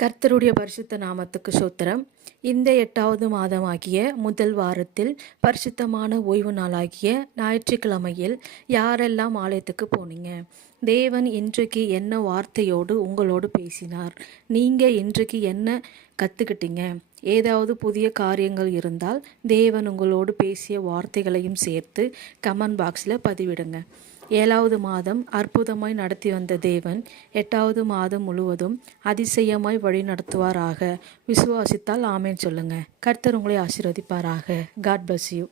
கர்த்தருடைய பரிசுத்த நாமத்துக்கு ஸ்தோத்திரம். இந்த 8வது மாதமாகிய முதல் வாரத்தில் பரிசுத்தமான ஓய்வு நாளாகிய ஞாயிற்றுக்கிழமையில் யாரெல்லாம் ஆலயத்துக்கு போனீங்க? தேவன் இன்றைக்கு என்ன வார்த்தையோடு உங்களோடு பேசினார்? நீங்கள் இன்றைக்கு என்ன கற்றுக்கிட்டீங்க? ஏதாவது புதிய காரியங்கள் இருந்தால் தேவன் உங்களோடு பேசிய வார்த்தைகளையும் சேர்த்து கமெண்ட் பாக்ஸில் பதிவிடுங்க. 7வது மாதம் அற்புதமாய் நடத்தி வந்த தேவன் 8வது மாதம் முழுவதும் அதிசயமாய் வழி நடத்துவாராக. விசுவாசித்தால் ஆமேன் சொல்லுங்க. கர்த்தர் உங்களை ஆசீர்வதிப்பாராக. God bless you.